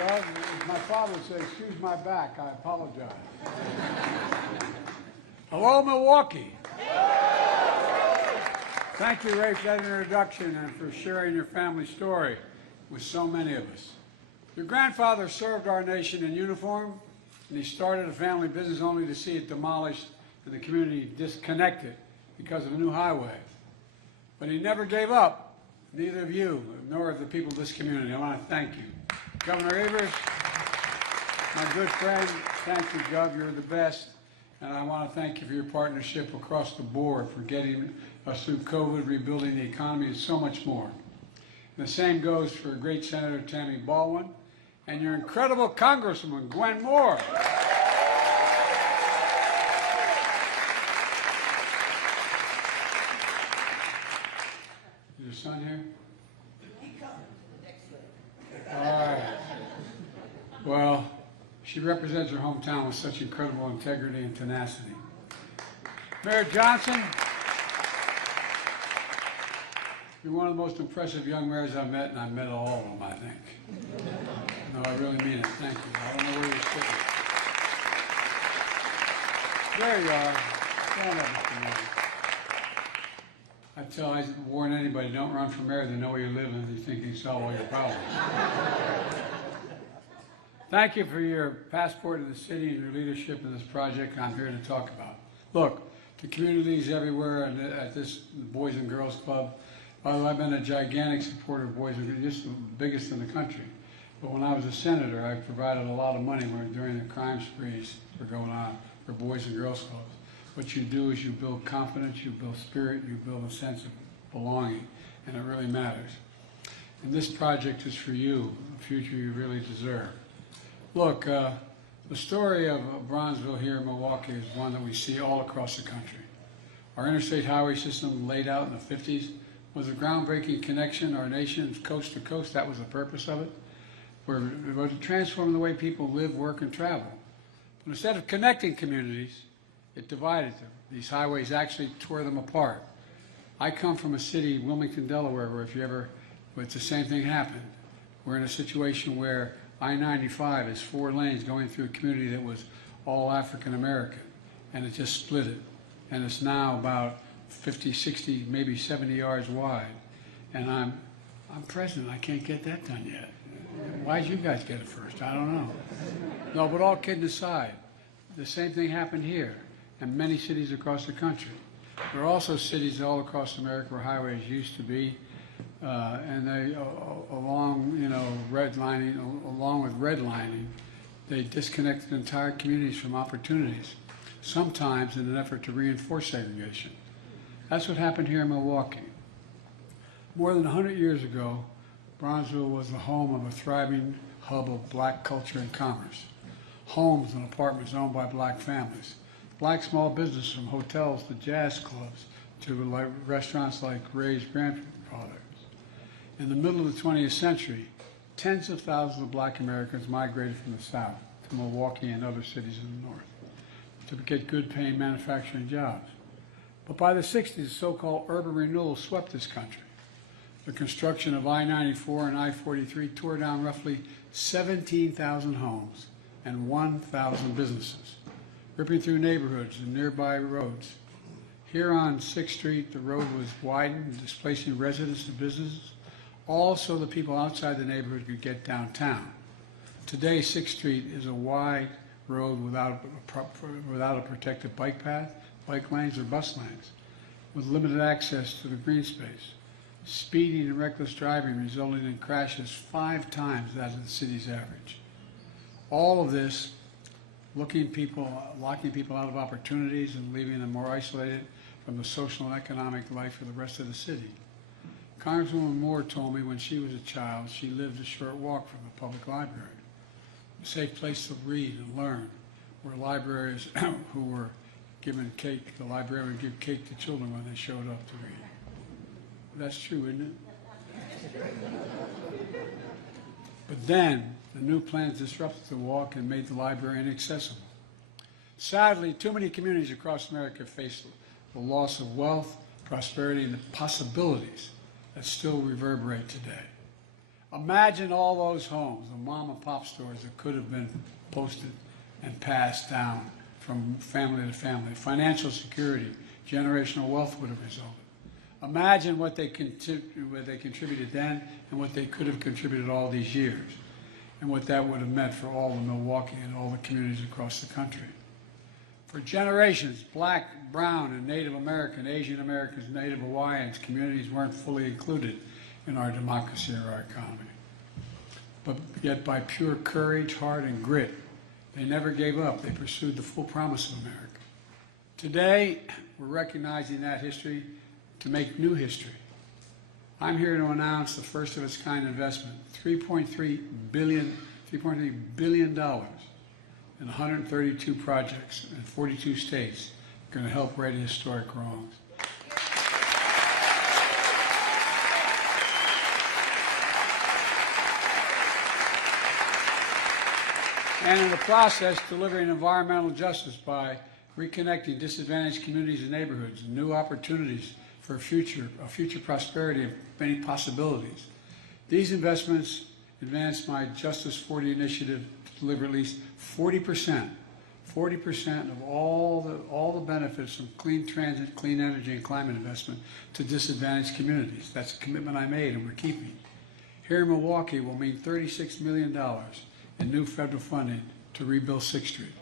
Doug. As my father would say, excuse my back, I apologize. Hello, Milwaukee. Thank you, Ray, for that introduction and for sharing your family story with so many of us. Your grandfather served our nation in uniform, and he started a family business only to see it demolished and the community disconnected because of a new highway. But he never gave up, neither of you, nor of the people of this community. I want to thank you. Governor Evers, my good friend, thank you, Gov. You're the best. And I want to thank you for your partnership across the board for getting us through COVID, rebuilding the economy, and so much more. And the same goes for great Senator Tammy Baldwin and your incredible Congresswoman, Gwen Moore. Is your son here? All right. Well, she represents her hometown with such incredible integrity and tenacity. Mayor Johnson, you're one of the most impressive young mayors I've met, and I've met all of them, I think. No, I really mean it. Thank you. I don't know where you're sitting. There you are. Stand up, Mr. Mayor. I warn anybody, don't run for mayor. They know where you live and they think you can solve all your problems. Thank you for your passport to the city and your leadership in this project I'm here to talk about. Look, the communities everywhere and at this Boys and Girls Club, I've been a gigantic supporter of Boys and Girls, just the biggest in the country. But when I was a senator, I provided a lot of money during the crime sprees that were going on for Boys and Girls Clubs. What you do is you build confidence, you build spirit, you build a sense of belonging, and it really matters. And this project is for you, a future you really deserve. Look, the story of Bronzeville here in Milwaukee is one that we see all across the country. Our interstate highway system laid out in the 50s was a groundbreaking connection, our nation coast to coast. That was the purpose of it. It was to transform the way people live, work, and travel. But instead of connecting communities, it divided them. These highways actually tore them apart. I come from a city, Wilmington, Delaware, where it's the same thing happened. We're in a situation where I-95 is 4 lanes going through a community that was all African American, and it just split it. And it's now about 50, 60, maybe 70 yards wide. And I'm president, I can't get that done yet. Why'd you guys get it first? I don't know. No, but all kidding aside, the same thing happened here and many cities across the country. There are also cities all across America where highways used to be, and they, along with redlining, they disconnected entire communities from opportunities, sometimes in an effort to reinforce segregation. That's what happened here in Milwaukee. More than 100 years ago, Bronzeville was the home of a thriving hub of black culture and commerce. Homes and apartments owned by black families. Black small businesses from hotels to jazz clubs to restaurants like Ray's Grandpa Products. In the middle of the 20th century, tens of thousands of black Americans migrated from the South to Milwaukee and other cities in the North to get good paying manufacturing jobs. But by the 60s, the so-called urban renewal swept this country. The construction of I-94 and I-43 tore down roughly 17,000 homes and 1,000 businesses, ripping through neighborhoods and nearby roads. Here on 6th Street, the road was widened, displacing residents and businesses, all so the people outside the neighborhood could get downtown. Today, 6th Street is a wide road without a protected bike path, bike lanes, or bus lanes, with limited access to the green space. Speeding and reckless driving resulting in crashes 5 times that of the city's average. All of this locking people out of opportunities and leaving them more isolated from the social and economic life of the rest of the city. Congresswoman Moore told me when she was a child she lived a short walk from the public library, a safe place to read and learn, where librarians who were given cake, the librarian would give cake to children when they showed up to read. That's true, isn't it? But then, the new plans disrupted the walk and made the library inaccessible. Sadly, too many communities across America face the loss of wealth, prosperity, and the possibilities that still reverberate today. Imagine all those homes, the mom and pop stores that could have been posted and passed down from family to family. Financial security, generational wealth would have resulted. Imagine what they contributed then and what they could have contributed all these years, and what that would have meant for all of Milwaukee and all the communities across the country. For generations, Black, Brown, and Native American, Asian Americans, Native Hawaiians, communities weren't fully included in our democracy or our economy. But yet by pure courage, heart, and grit, they never gave up. They pursued the full promise of America. Today, we're recognizing that history to make new history. I'm here to announce the first of its kind investment, $3.3 billion in 132 projects in 42 states, going to help right historic wrongs. And in the process, delivering environmental justice by reconnecting disadvantaged communities and neighborhoods, and new opportunities for a future prosperity and many possibilities. These investments advance my Justice 40 initiative to deliver at least 40% of all the benefits from clean transit, clean energy, and climate investment to disadvantaged communities. That's a commitment I made and we're keeping. Here in Milwaukee will mean $36 million in new federal funding to rebuild 6th Street.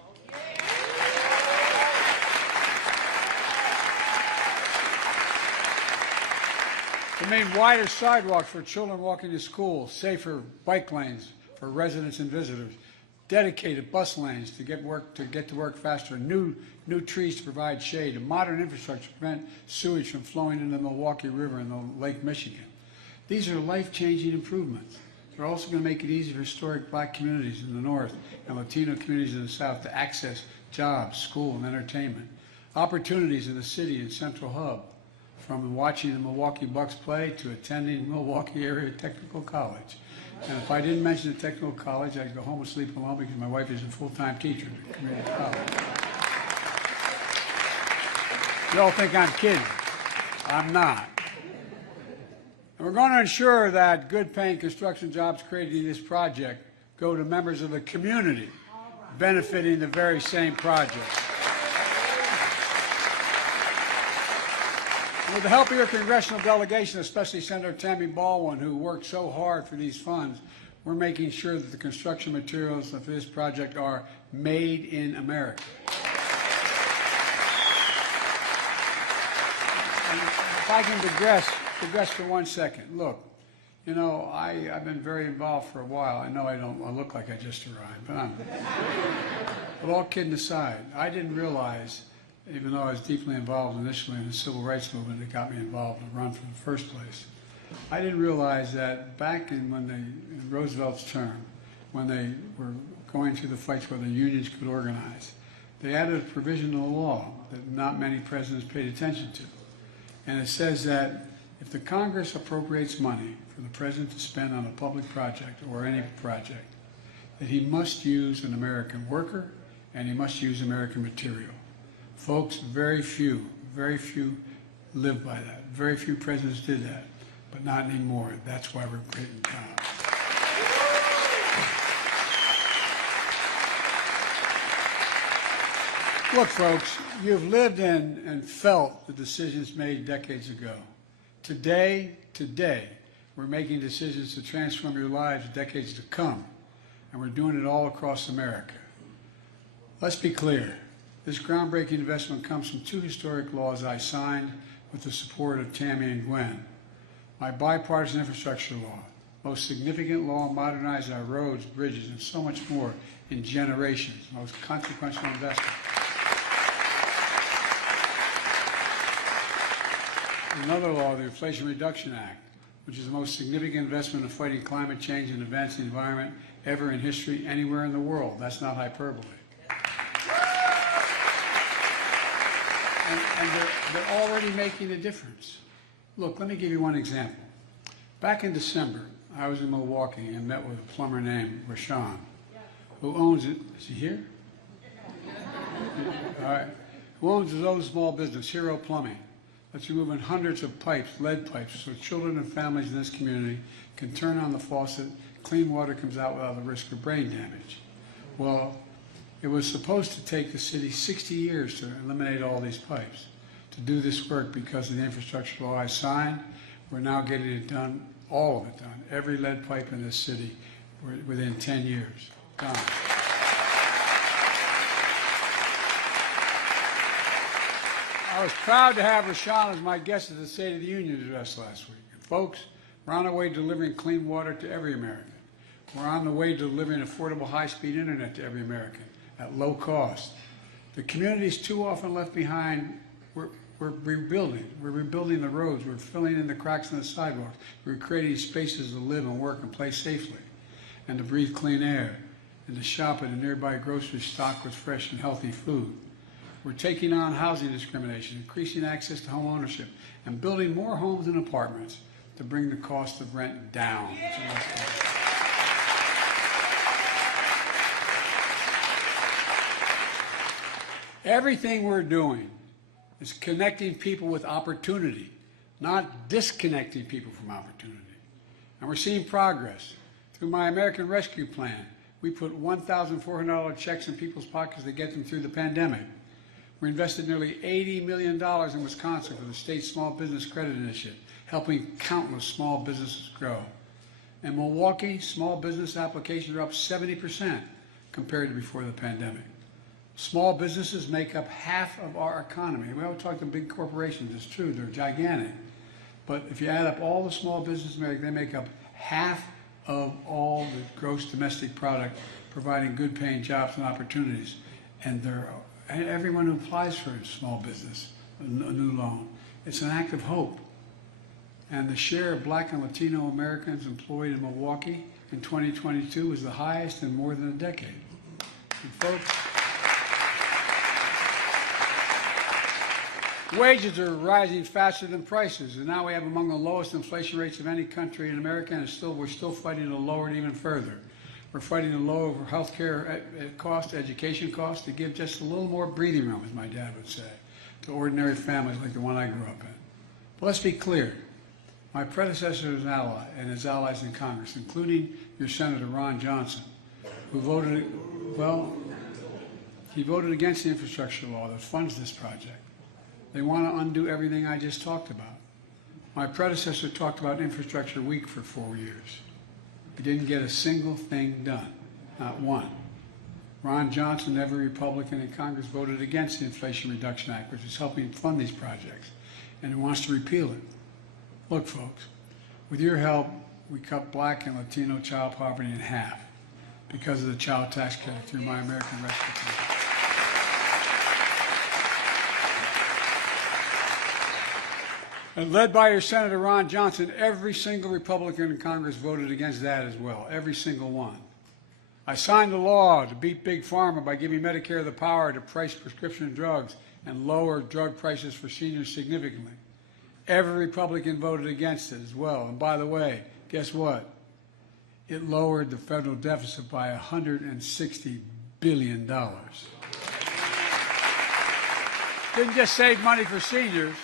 It means wider sidewalks for children walking to school, safer bike lanes for residents and visitors, dedicated bus lanes to get to work faster, new trees to provide shade, and modern infrastructure to prevent sewage from flowing into the Milwaukee River and the Lake Michigan. These are life-changing improvements. They're also going to make it easy for historic Black communities in the North and Latino communities in the South to access jobs, school, and entertainment. Opportunities in the city and central hub, from watching the Milwaukee Bucks play to attending Milwaukee Area Technical College. And if I didn't mention the technical college, I'd go home and sleep alone because my wife is a full-time teacher at the community college. You all think I'm kidding. I'm not. And we're going to ensure that good-paying construction jobs created in this project go to members of the community benefiting the very same project. With the help of your congressional delegation, especially Senator Tammy Baldwin, who worked so hard for these funds, we're making sure that the construction materials of this project are made in America. And if I can digress for 1 second. Look, you know, I've been very involved for a while. I know I look like I just arrived, but all kidding aside, I didn't realize, even though I was deeply involved initially in the civil rights movement that got me involved in the run for the first place, I didn't realize that back in Roosevelt's term, when they were going through the fights where the unions could organize, they added a provision in the law that not many presidents paid attention to. And it says that if the Congress appropriates money for the president to spend on a public project or any project, that he must use an American worker and he must use American material. Folks, very few live by that. Very few presidents did that, but not anymore. That's why we're creating jobs. Look, folks, you've lived in and felt the decisions made decades ago. Today, we're making decisions to transform your lives decades to come, and we're doing it all across America. Let's be clear. This groundbreaking investment comes from 2 historic laws I signed with the support of Tammy and Gwen. My bipartisan infrastructure law, most significant law modernizing our roads, bridges, and so much more in generations, most consequential investment. Another law, the Inflation Reduction Act, which is the most significant investment in fighting climate change and advancing the environment ever in history anywhere in the world. That's not hyperbole. And they're already making a difference. Look, let me give you one example. Back in December, I was in Milwaukee and met with a plumber named Rashawn, who owns it. Is he here? All right. Who owns his own small business, Hero Plumbing. That's removing hundreds of pipes, lead pipes, so children and families in this community can turn on the faucet, clean water comes out without the risk of brain damage. Well, it was supposed to take the city 60 years to eliminate all these pipes. To do this work, because of the infrastructure law I signed, we're now getting it done, all of it done. Every lead pipe in this city within 10 years. Done. I was proud to have Rashawn as my guest at the State of the Union address last week. And folks, we're on our way to delivering clean water to every American. We're on the way to delivering affordable high-speed internet to every American at low cost. The communities too often left behind, we're rebuilding. We're rebuilding the roads. We're filling in the cracks in the sidewalks. We're creating spaces to live and work and play safely, and to breathe clean air, and to shop at a nearby grocery stocked with fresh and healthy food. We're taking on housing discrimination, increasing access to home ownership, and building more homes and apartments to bring the cost of rent down. Everything we're doing is connecting people with opportunity, not disconnecting people from opportunity. And we're seeing progress. Through my American Rescue Plan, we put $1,400 checks in people's pockets to get them through the pandemic. We invested nearly $80 million in Wisconsin for the state's Small Business Credit Initiative, helping countless small businesses grow. In Milwaukee, small business applications are up 70% compared to before the pandemic. Small businesses make up half of our economy. We always talk to big corporations. It's true, they're gigantic. But if you add up all the small businesses, they make up half of all the gross domestic product, providing good paying jobs and opportunities. And everyone who applies for a small business, a new loan, it's an act of hope. And the share of Black and Latino Americans employed in Milwaukee in 2022 was the highest in more than a decade. And folks, wages are rising faster than prices, and now we have among the lowest inflation rates of any country in America, and we're still fighting to lower it even further. We're fighting to lower health care costs, education costs, to give just a little more breathing room, as my dad would say, to ordinary families like the one I grew up in. But let's be clear. My predecessor and his allies in Congress, including your Senator Ron Johnson, who voted, he voted against the infrastructure law that funds this project. They want to undo everything I just talked about. My predecessor talked about infrastructure week for 4 years. He didn't get a single thing done, not one. Ron Johnson, every Republican in Congress, voted against the Inflation Reduction Act, which is helping fund these projects, and he wants to repeal it. Look, folks, with your help, we cut Black and Latino child poverty in half because of the child tax credit through my American Rescue Plan. And led by your Senator Ron Johnson, every single Republican in Congress voted against that as well, every single one. I signed a law to beat Big Pharma by giving Medicare the power to price prescription drugs and lower drug prices for seniors significantly. Every Republican voted against it as well. And by the way, guess what? It lowered the federal deficit by $160 billion. Didn't just save money for seniors.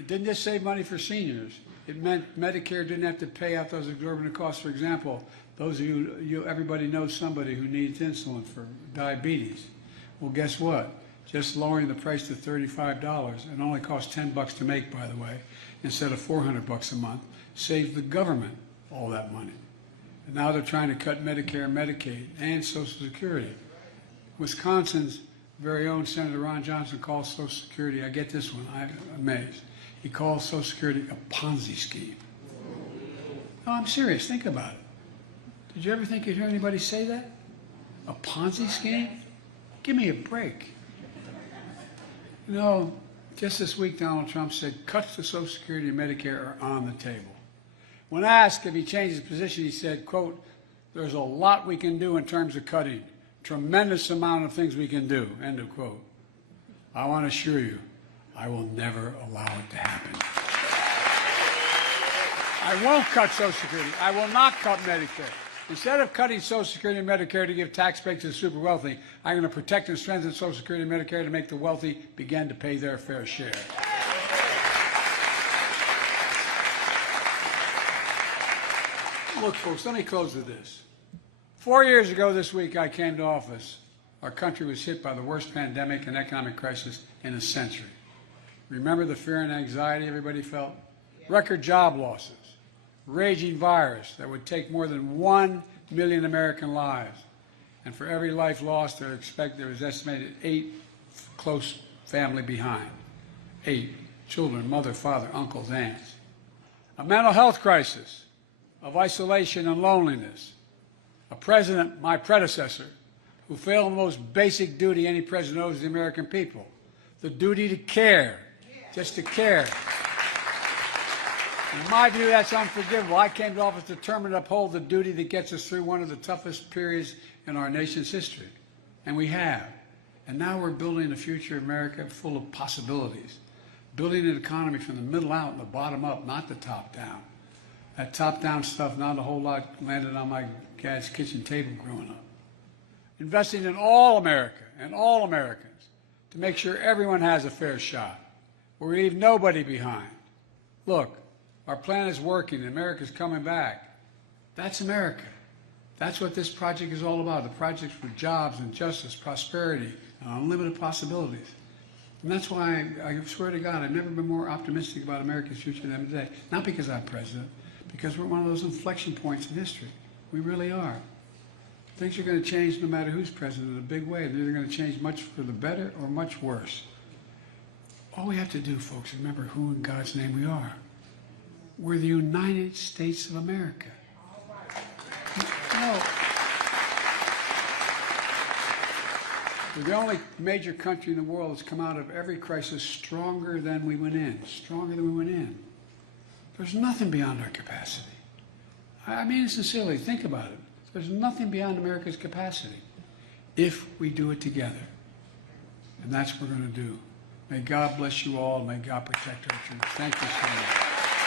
It didn't just save money for seniors. It meant Medicare didn't have to pay out those exorbitant costs. For example, those of you, everybody knows somebody who needs insulin for diabetes. Well, guess what? Just lowering the price to $35, and only costs $10 to make, by the way, instead of $400 a month, saved the government all that money. And now they're trying to cut Medicare and Medicaid and Social Security. Wisconsin's very own Senator Ron Johnson calls Social Security, I get this one, I'm amazed. He calls Social Security a Ponzi scheme. No, I'm serious, think about it. Did you ever think you'd hear anybody say that? A Ponzi scheme? Give me a break. You know, just this week Donald Trump said cuts to Social Security and Medicare are on the table. When asked if he changed his position, he said, quote, "There's a lot we can do in terms of cutting. Tremendous amount of things we can do," end of quote. I want to assure you, I will never allow it to happen. I won't cut Social Security. I will not cut Medicare. Instead of cutting Social Security and Medicare to give tax breaks to the super wealthy, I'm going to protect and strengthen Social Security and Medicare to make the wealthy begin to pay their fair share. Look, folks, let me close with this. 4 years ago this week, I came to office. Our country was hit by the worst pandemic and economic crisis in a century. Remember the fear and anxiety everybody felt? Record job losses, raging virus that would take more than 1 million American lives. And for every life lost, there was estimated 8 close family behind. 8 children, mother, father, uncles, aunts. A mental health crisis of isolation and loneliness. A president, my predecessor, who failed in the most basic duty any president owes the American people, the duty to care, just to care. In my view, that's unforgivable. I came to office determined to uphold the duty that gets us through one of the toughest periods in our nation's history, and we have. And now we're building a future America full of possibilities, building an economy from the middle out and the bottom up, not the top down. That top-down stuff, not a whole lot landed on my dad's kitchen table growing up. Investing in all America and all Americans to make sure everyone has a fair shot, where we leave nobody behind. Look, our plan is working. America's coming back. That's America. That's what this project is all about, the project for jobs and justice, prosperity, and unlimited possibilities. And that's why I swear to God, I've never been more optimistic about America's future than today. Not because I'm president, because we're at one of those inflection points in history. We really are. Things are going to change no matter who's president in a big way. They're either going to change much for the better or much worse. All we have to do, folks, is remember who in God's name we are. We're the United States of America. No. We're the only major country in the world that's come out of every crisis stronger than we went in, stronger than we went in. There's nothing beyond our capacity. I mean it sincerely, think about it. There's nothing beyond America's capacity if we do it together. And that's what we're going to do. May God bless you all. May God protect our troops. Thank you so much.